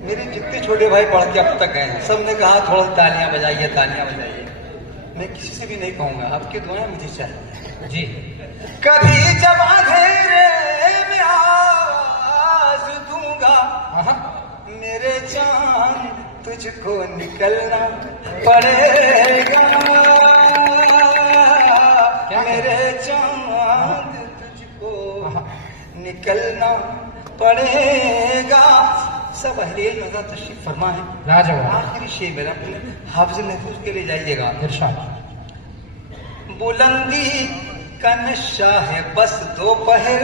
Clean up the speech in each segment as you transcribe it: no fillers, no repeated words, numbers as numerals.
मेरे जितने छोटे भाई पढ़ के अब तक गए हैं सब ने कहा थोड़ा तालियां बजाइए तालियां बजाइए। मैं किसी से भी नहीं कहूंगा, आपकी दुआएं मुझे चाहिए जी। कभी जब अंधेरे में आवाज दूंगा मेरे चांद तुझको निकलना पड़ेगा, मेरे चांद तुझको निकलना पड़ेगा। सब अहले नजर तशरीफ फरमा है। लाजवाब। आखिरी शेर मेरा हाफिज महफूज के लिए जाइएगा। इरशाद। बुलंदी का नशा है बस दोपहर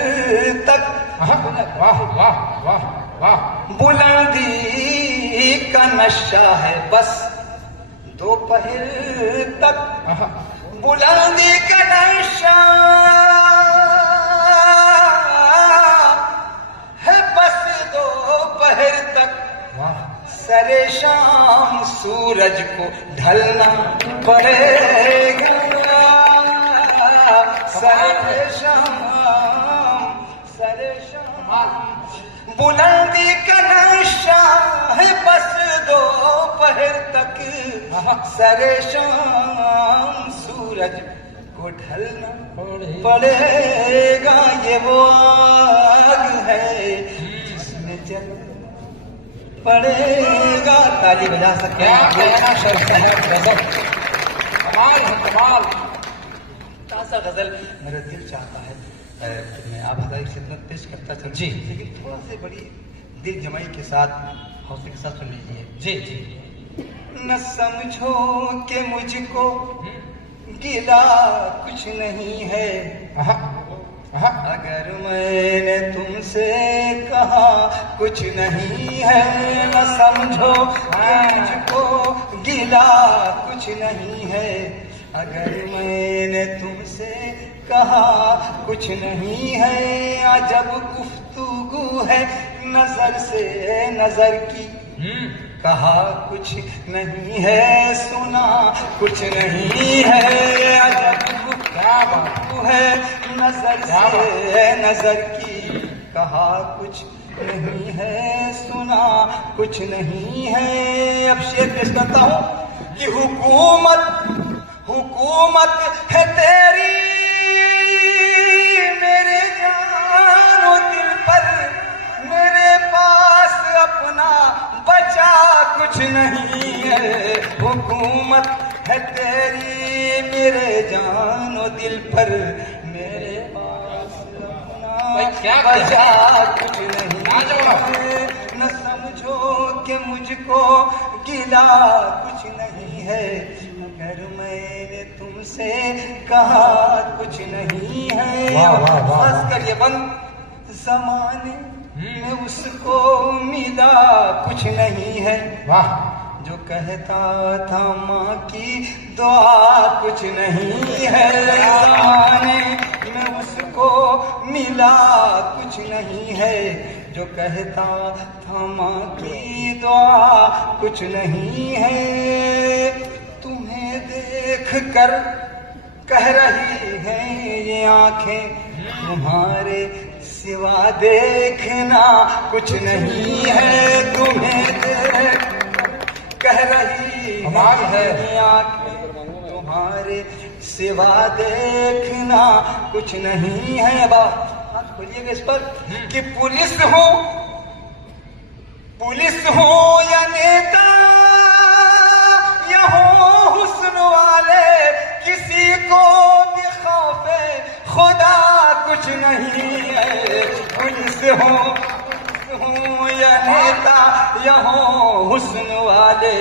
तक। वाह वाह वाह वाह। बुलंदी का नशा है बस दोपहर तक। बुलंदी का नशा है बस दोपहर तक। सरे शाम सूरज को ढलना पड़ेगा, सरे शाम बुलंदी का नशा है बस दोपहर तक। सरे शाम सूरज को ढलना पड़ेगा, ये वो आग है जिसमें जल पड़ेगा। ताली बजा सकते हैं। कमाल है कमाल। ताजा गजल मेरा दिल चाहता है मैं आप हज़ारी खिदमत पेश करता चलूं जी, लेकिन थोड़ा सी बड़ी दिल जमाई के साथ हौसले के साथ सुन लीजिए। जी जी। न समझो कि मुझको गिला कुछ नहीं है, अगर मैंने तुमसे कहा कुछ नहीं है। न समझो मुझको गिला कुछ नहीं है, अगर मैंने तुमसे कहा कुछ नहीं है। अजब गुफ्तगू है नजर से नजर की, कहा कुछ नहीं है सुना कुछ नहीं है। अजब गुफ्तगू है नजर से नजर की, कहा कुछ नहीं है सुना कुछ नहीं है। अब शेर पेश करता हूं कि हुकूमत है तेरी मेरे जानो दिल पर, मेरे पास अपना बचा कुछ नहीं है। हुकूमत है तेरी मेरे जानो दिल पर, मेरे पास अपना बचा कुछ नहीं है। न समझो कि मुझको गिला कुछ नहीं है, अगर मैंने तुमसे कहा कुछ नहीं है। खास कर ये बंद जमाने में उसको मिला कुछ नहीं है, जो कहता था माँ की दुआ कुछ नहीं है। जमाने में उसको मिला कुछ नहीं है, जो कहता था माँ की दुआ कुछ नहीं है। तुम्हें देख कर कह रही हैं ये आंखें, तुम्हारे सिवा देखना कुछ नहीं है। तुम्हें देख कह रही है ये आंखें, तुम्हारे सिवा देखना कुछ नहीं है। बात बोलिएगा इस पर कि पुलिस हो या नेता या हो हुस्न वाले, किसी को भी खौफे खुदा कुछ नहीं है। पुलिस हो या नेता या हो हुस्न वाले,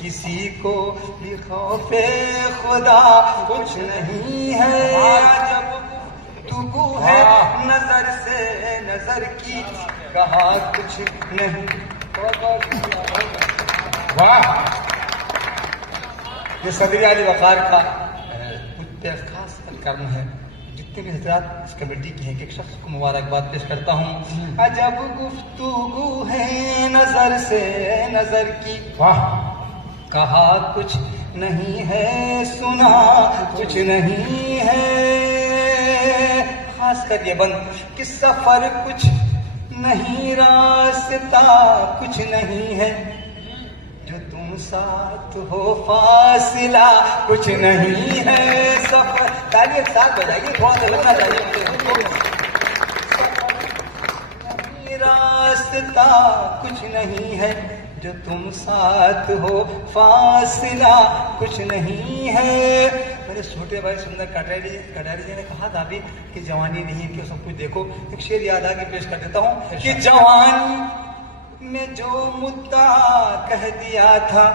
किसी को भी खौफे खुदा कुछ नहीं है। जब गुफ्तगू है नजर से नजर की, कहा कुछ नहीं। वाह। ये सदर अली वकार का पे खास कर्म है। जितने भी हजरात इस कमेटी के हैं, एक शख्स को मुबारकबाद पेश करता हूँ। अजब गुफ्तगू है नजर से नजर की, वाह। कहा कुछ नहीं है सुना कुछ नहीं है। खास कर ये बंद कि सफर कुछ नहीं रास्ता कुछ नहीं है, जो तुम साथ हो फासिला कुछ नहीं है, सफर। ताली एक साथ बजाइए, थोड़ा सा लगना चाहिए। नहीं रास्ता कुछ नहीं है, जो तुम साथ हो फासिला कुछ नहीं है। मेरे छोटे भाई सुंदर कटारी जी ने कहा था अभी कि जवानी नहीं है कि सब कुछ देखो। एक शेर याद आके पेश कर देता हूँ कि जवानी में जो मुद्दा कह दिया था,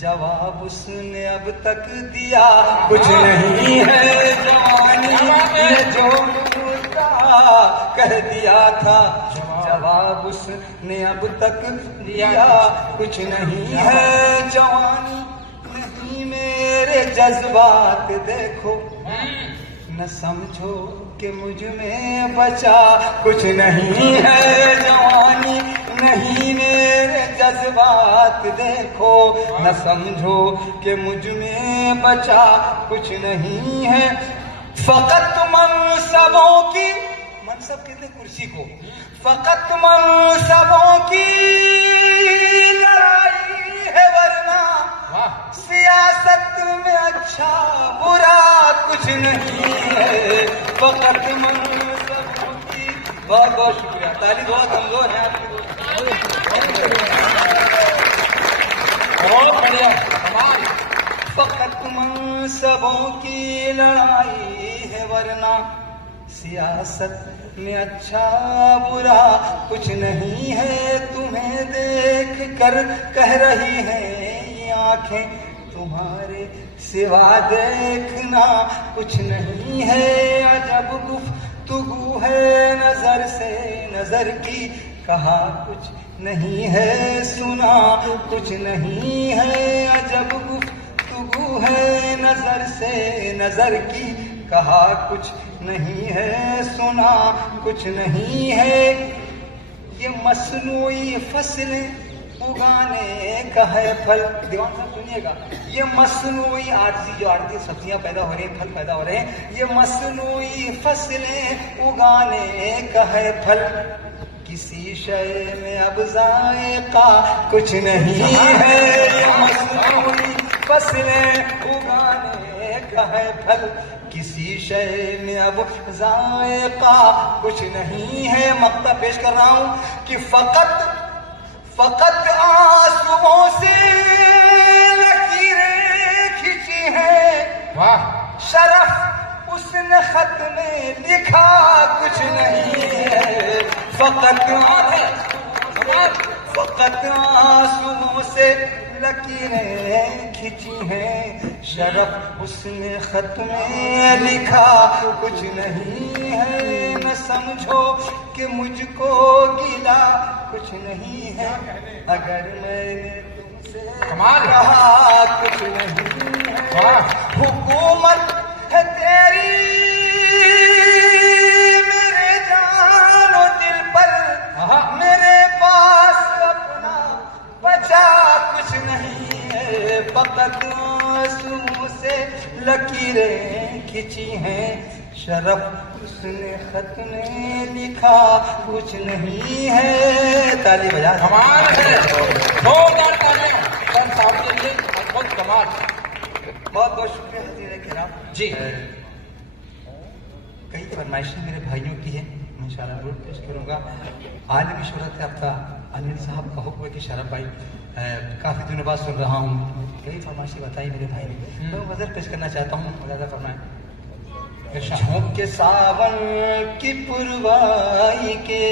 जवाब उसने अब तक दिया कुछ नहीं है। जवानी में जो मुद्दा कह दिया था, जवाब उसने अब तक दिया कुछ नहीं है। जवानी नहीं मेरे जज्बात देखो, न समझो कि मुझ में बचा कुछ नहीं है। जवानी नहीं मेरे जज्बात देखो, न समझो कि मुझ में बचा कुछ नहीं है। फकत मनसबों की, मनसब कहते कुर्सी को, फकत मनसबों की लड़ाई है, वरना सियासत में अच्छा बुरा कुछ नहीं है। फकत मनसबों की। बहुत बहुत शुक्रिया। ताली बहुत कमजोर है आपकी। बहुत बढ़िया। फकत मनसबों की लड़ाई है, वरना सियासत में अच्छा बुरा कुछ नहीं है। तुम्हें देख कर कह रही हैं ये आंखें, तुम्हारे सिवा देखना कुछ नहीं है। अजब गुफ्तगू है नजर से नजर की, कहा कुछ नहीं है सुना कुछ नहीं है। अजब गुफ्तगू है नजर से नजर की, कहा कुछ नहीं है सुना कुछ नहीं है। ये मसनूई फसलें उगाने का है फल। दीवान साहब सुनिएगा, ये मसनूई आरती जो आरती सब्जियां पैदा हो रही हैं, फल पैदा हो रहे हैं, ये मसनूई फसलें उगाने का है फल। किसी शय में अब जायका कुछ नहीं है। ये मसनूई फसलें उगाने का है फल, किसी शय में अब जायका कुछ नहीं है। मक्ता पेश कर रहा हूं कि फकत आंसुओं से लकीरें खींची हैं। वाह। शरफ उसने खत में लिखा कुछ नहीं है। फकत आंसुओं से लकीरें खींची हैं, शरफ उसने खत में लिखा कुछ नहीं है। न समझो कि मुझको गिला कुछ नहीं है, अगर मैंने तुमसे कहा कुछ नहीं है। हुकूमत है तेरी मेरे जानो दिल पर, मेरे पास अपना बचा कुछ नहीं है। फकत आंसुओं से लकीरें खींची हैं, शरफ उसने खत में लिखा कुछ नहीं है। ताली बजा। कमाल है। जोरदार तालियां सर साहब के लिए। बहुत कमाल। बहुत बहुत शुक्रिया हज़ीर किराम जी। कई फरमाइशें मेरे भाइयों की हैं, मैं इंशाअल्लाह जरूर पेश करूंगा। आलमी शोहरत याफ्ता अनिल साहब का हुक्म है कि शरफ भाई काफी दिनों बाद सुन रहा हूँ, कई फरमाइशें बताई मेरे भाई ने, तो गजल पेश करना चाहता हूँ। ज़्यादा फरमाएं। झोंक के सावन की पुरवाई के,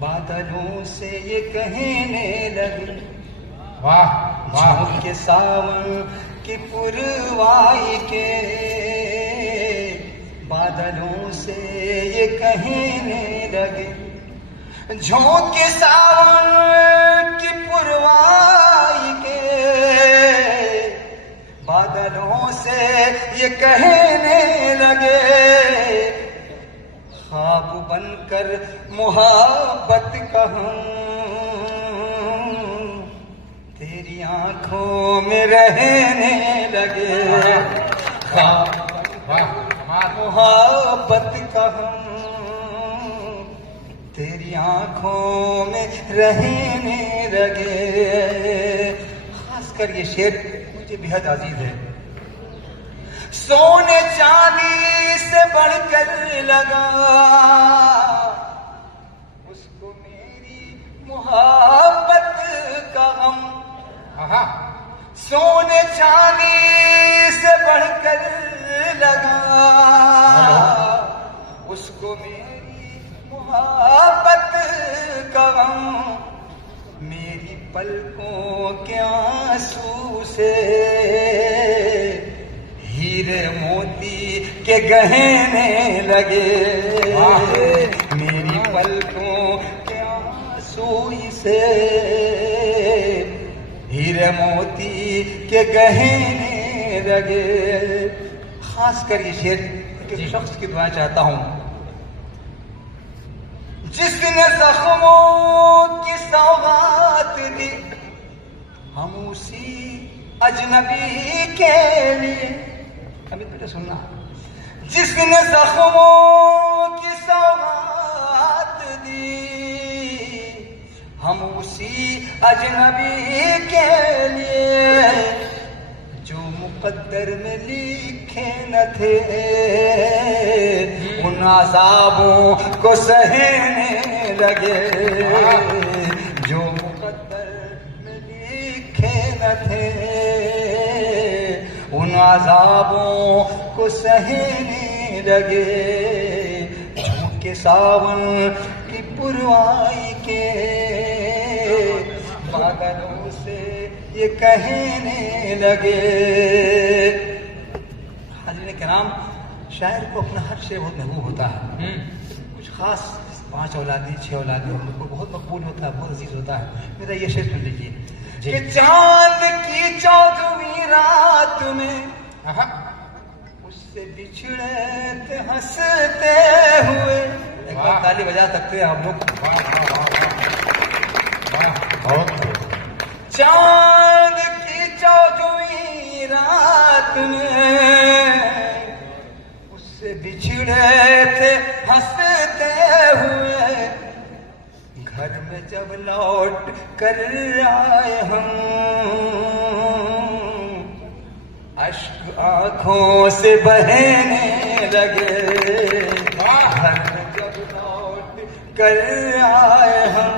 बादलों से ये कहने लगे। वाह वाह। झोंक के सावन की पुरवाई के, बादलों से ये कहने लगे। झोंके सावन की पुरवाई के, बादलों से ये कहने लगे। ख्वाब बनकर मोहब्बत कहूं, तेरी आंखों में रहने लगे। ख्वाब मोहब्बत का हम तेरी आंखों में रहने लगे। खासकर ये शेर मुझे बेहद अजीज है। सोने चांदी से बढ़कर लगा उसको मेरी मोहब्बत का गम। सोने चांदी से बढ़कर लगा उसको मेरी मोहब्बत का गम। मेरी पलकों के आंसू से हीरे मोती के गहने लगे। मेरी पलकों के आंसू से हीरे मोती के गहने लगे। खासकर ये शेर किसी शख्स की दुआ चाहता हूं जिसने जख्मों की सौगात दी हम उसी अजनबी के लिए। अभी बेटा सुनना। जिसने जख्मों की सौगात दी हम उसी अजनबी के लिए जो मुकद्दर में लिखे न थे उन अज़ाबों को सहने लगे। जो मुकद्दर में लिखे न थे उन अज़ाबों को सहने लगे। झोंके सावन की पुरवाई के बादलों से ये कहने लगे। हाज़रीन किराम, शायर को अपना हर शेर बहुत महबूब होता है। कुछ खास 5 औलादी 6 औलादी उनको बहुत मकबूल होता है, बहुत अजीज होता है। मेरा ये शेर सुन लीजिए कि चांद की 14वीं रात में उससे बिछड़े थे हंसते हुए। एक बार ताली बजा सकते हैं आप लोग। चांद की 14वीं रात में उससे बिछड़े थे हंसते हुए। घर में जब लौट कर आए हम अश्क आंखों से बहने लगे। घर में जब लौट कर आए हम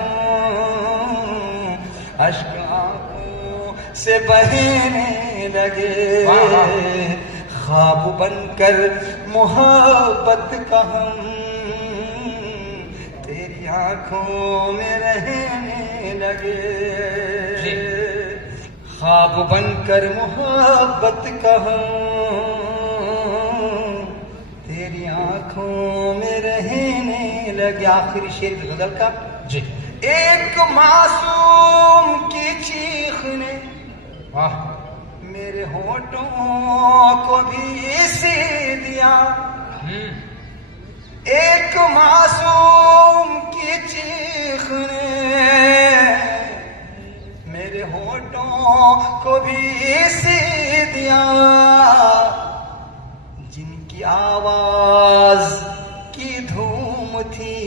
अश्क आंखों से बहने लगे। ख्वाब बनकर मोहब्बत का हम तेरी आंखों में रहने लगे। ख्वाब बनकर मोहब्बत का हम तेरी आंखों में रहने लगे। आखिरी शेर गजल का जी। एक मासूम की चीख ने मेरे होठों को भी सी दिया। एक मासूम की चीख ने मेरे होठों को भी सी दिया। जिनकी आवाज की धूम थी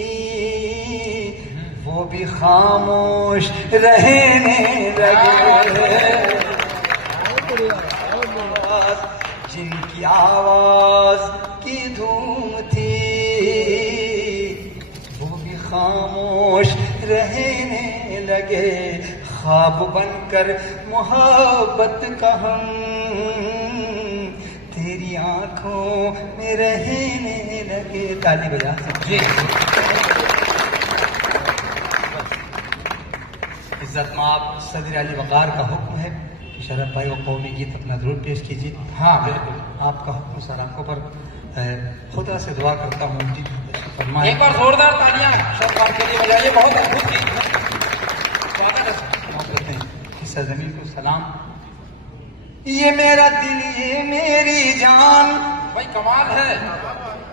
वो भी खामोश रहने लगे। जिनकी आवाज की धूम थी वो भी खामोश रहने लगे। ख्वाब बनकर मोहब्बत का हम तेरी आंखों में रहने लगे। ताली बजा सकते। इज्जत माब सदर अली वकार का हुक्म है कि शरफ भाई वो कौमी गीत अपना जरूर पेश कीजिए। हाँ बिल्कुल, आपका हुक्म सर आपको पर खुदा से दुआ करता हूँ जी फरमाए। एक बार जोरदार तालियां शरफ भाई के लिए बजाइए। बहुत अद्भुत गीत है। स्वागत है। ज़मीन को सलाम। ये मेरा दिल ये मेरी जान। भाई कमाल है,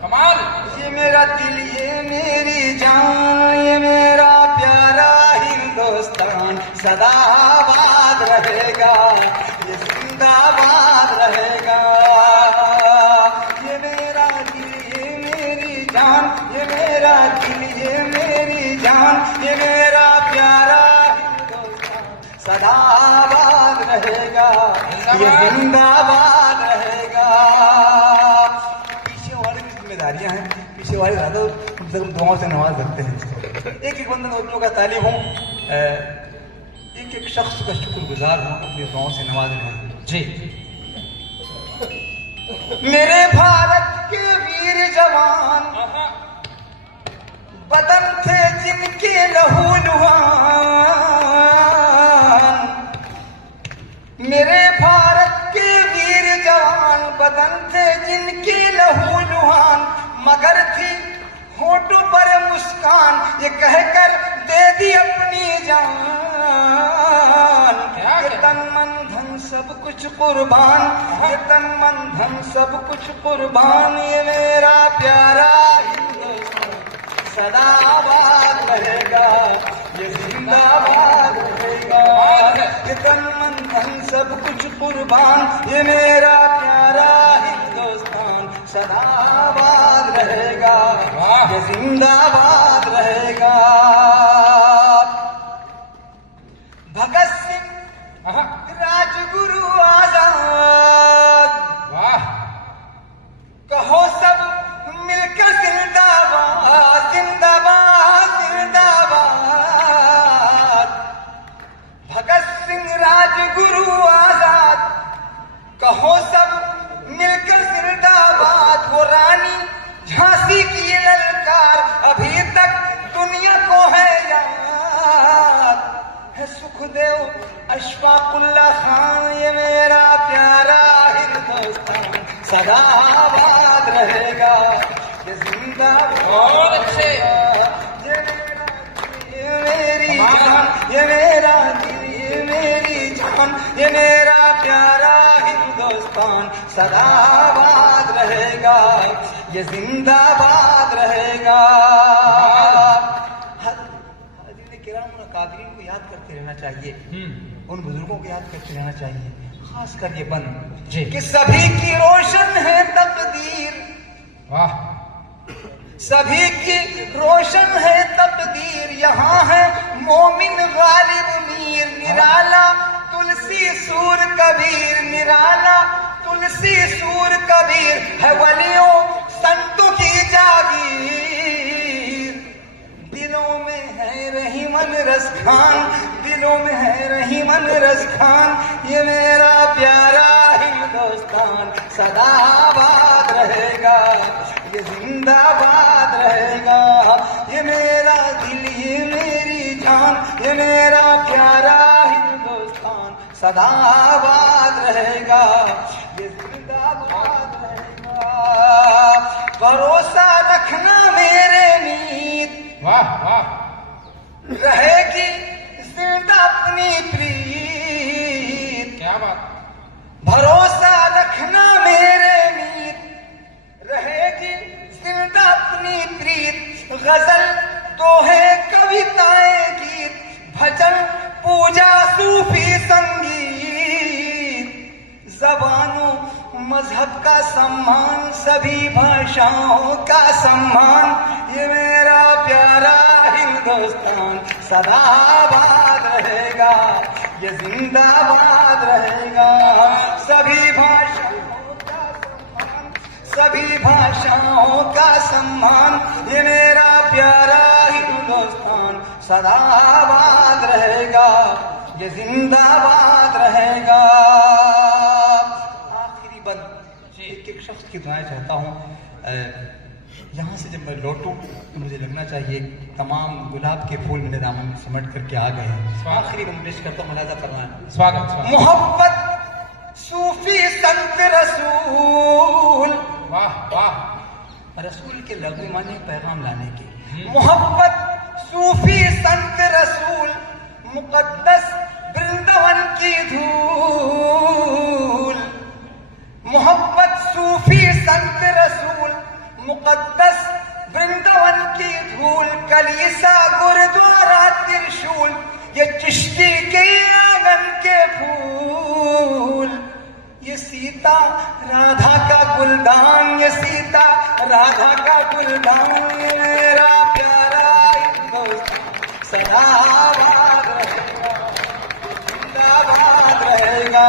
कमाल। ये मेरा दिल ये मेरी जान, ये मेरा प्यारा हिंदुस्तान सदा आबाद रहेगा, ये जिंदाबाद रहेगा। ये मेरा मेरा दिल, ये मेरी जान, ये मेरा प्यारा हिंदुस्तान सदा आबाद रहेगा, ये जिंदाबाद रहेगा। पीछे वाले की जिम्मेदारियां हैं, पीछे वाले ज्यादा दुआओं से नवाज रखते हैं। एक एक बंदा नौजवानों का तालिब हूँ, एक एक शख्स का शुक्रगुजार हूँ अपनी दुआओं से नवाजने हैं। जी मेरे भारत के वीर जवान बदन थे जिनके लहू लुहान, मेरे भारत के वीर जवान बदन थे जिनके लहू लुहान, मगर थी होठों पर मुस्कान, ये कहकर दे दी अपनी जान, ये तन मन धन सब कुछ कुर्बान, ये तन मन धन सब कुछ कुर्बान, ये मेरा प्यारा हिंदुस्तान सदा आबाद रहेगा, ये जिंदाबाद रहेगा, ये तन मन धन सब कुछ कुर्बान, ये मेरा प्यारा हिंदुस्तान सदा आबाद रहेगा, ये जिंदाबाद रहेगा। भगत सिंह राजगुरु आजाद, वाह, कहो सब मिलकर जिंदाबाद, जिंदाबाद, जिंदाबाद। भगत सिंह राजगुरु आजाद, कहो सब मिलकर जिंदाबाद। वो रानी झांसी की ललकार अभी तक दुनिया को है याद, है सुखदेव अशफाकुल्ला खान, ये मेरा प्यारा हिंदुस्तान सदा आबाद रहेगा, ये जिंदाबाद। बहुत अच्छे। ये मेरा दिल, ये मेरी जान, ये मेरा दिल, ये मेरी जान, ये मेरा प्यारा हिंदुस्तान सदा आबाद रहेगा, ये जिंदाबाद रहेगा। कादरीन को याद करते रहना चाहिए, उन बुजुर्गों को याद करते रहना चाहिए, खासकर ये बंद कि सभी की रोशन है तकदीर, वाह, सभी की रोशन है तकदीर, यहाँ है मोमिन गालिब मीर, निराला तुलसी सूर कबीर, निराला तुलसी सूर कबीर, है वलियों संतों की जागीर, दिलों में है रहीमन रस खान, दिलों में है रहीमन रस खान, ये मेरा प्यारा हिंदुस्तान सदा आबाद रहेगा, ये जिंदाबाद रहेगा, ये मेरा दिल, ये मेरी जान, ये मेरा प्यारा हिंदुस्तान सदा आबाद रहेगा, ये जिंदाबाद रहेगा। भरोसा रखना मेरे मीत, वाह, वाह, रहेगी जिंदा अपनी प्रीत, क्या बात, भरोसा रखना मेरे मीत, रहेगी जिंदा अपनी प्रीत। गजल दोहे कविताएं गीत, भजन पूजा सूफी संगीत, जबानों मजहब का सम्मान, सभी भाषाओं का सम्मान, ये मेरा प्यारा हिंदुस्तान सदा आबाद रहेगा, ये जिंदाबाद रहेगा, सभी भाषाओं का सम्मान, सभी भाषाओं का सम्मान, ये मेरा प्यारा हिंदुस्तान सदा आबाद रहेगा, ये जिंदाबाद रहेगा। आखिरी बंद एक एक शख्स की दुआएं चाहता हूँ, यहाँ से जब मैं लौटूं तो मुझे लगना चाहिए तमाम गुलाब के फूल मेरे दामन में सिमट करके आ गए हैं। आखिरी बंद पेश करता हूँ, मुलाजा करना है। स्वागत, मोहब्बत सूफी संत रसूल, वाह, वाह, रसूल के लफ्ज़ माने पैगाम लाने के, मोहब्बत सूफी संत रसूल, मुकद्दस वृंदावन की धूल, मोहब्बत सूफी संत रसूल, मुकद्दस वृंदावन की धूल, कलीसा गुरुद्वारा त्रिशूल, ये चिश्ती के आंगन के फूल, ये सीता राधा का गुलदान, ये सीता राधा का गुलदान, ये मेरा सदाबाद रहेगा, जिंदाबाद रहेगा।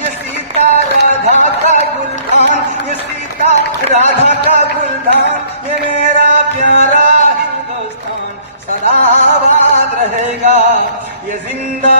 ये सीता राधा का गुलदान, ये सीता राधा का गुलदान, ये मेरा प्यारा हिंदुस्तान सदाबाद रहेगा। ये जिंदा